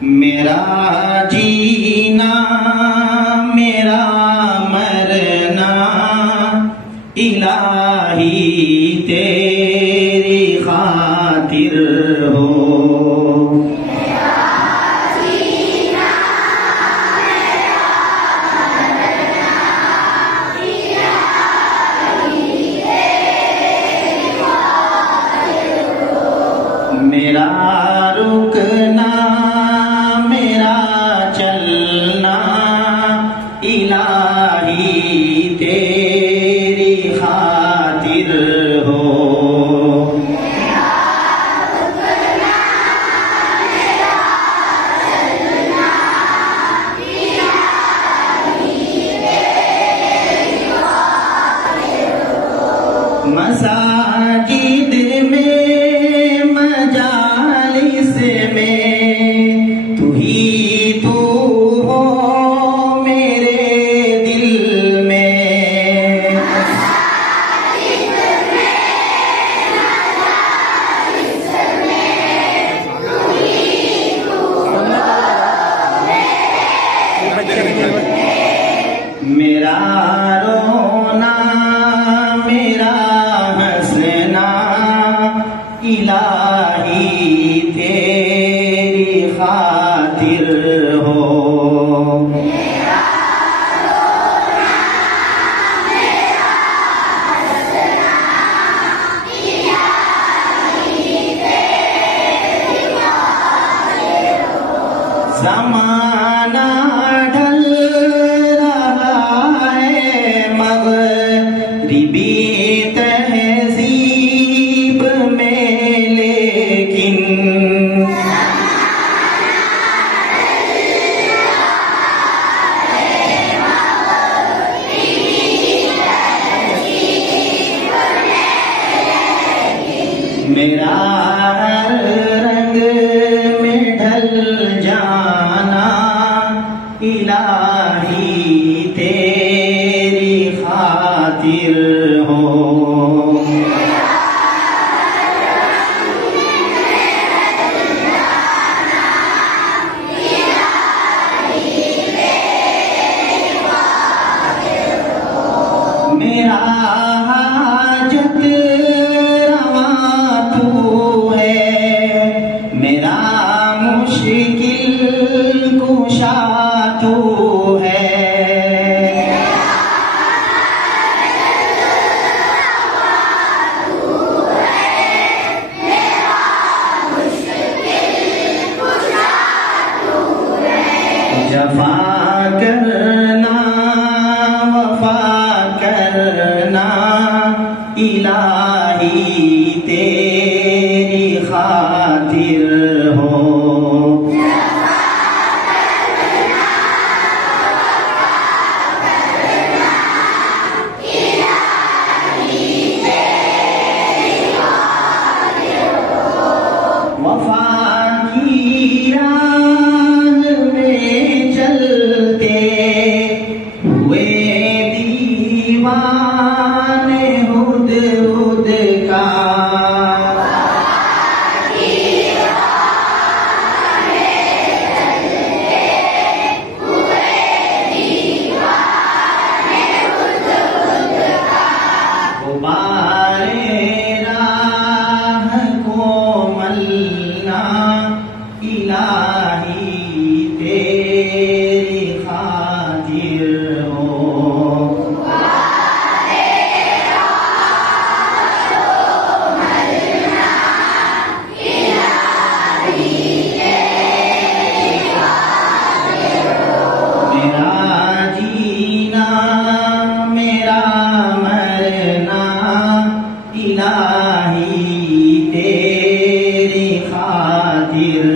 मेरा जीना मेरा मरना इलाही तेरी खातिर हो। मेरा रुकना मेरा चलना इलाही तेरी खातिर हो। मेरा रुकना मेरा चलना इलाही तेरी खातिर हो। मसाजिद में मजालिस में तू ही तू हो मेरे दिल में। मसाजिद में मजालिस में तू ही तू हो मेरे दिल में। मेरा रोना मेरा हंसना इलाही तेरी खातिर हो। मेरा रोना मेरा हंसना इलाही तेरी खातिर हो। ज़माना ढल रहा है मग़रिबी तहज़ीब में लेकिन मेरा हर रंग में ढल जाना इलाही तेरी खातिर हो। मेरा हाजत रवा तू है मेरा मुश्किल कुशा तू है। जफा करना वफा करना इलाही तेरी खातिर हो। वफा की राह में चलते हुए दीवाने हुद हुद का गुबारे राह को मलना इलाही तेरी खातिर हो। मेरा जीना मेरा मरना इलाही तेरी खातिर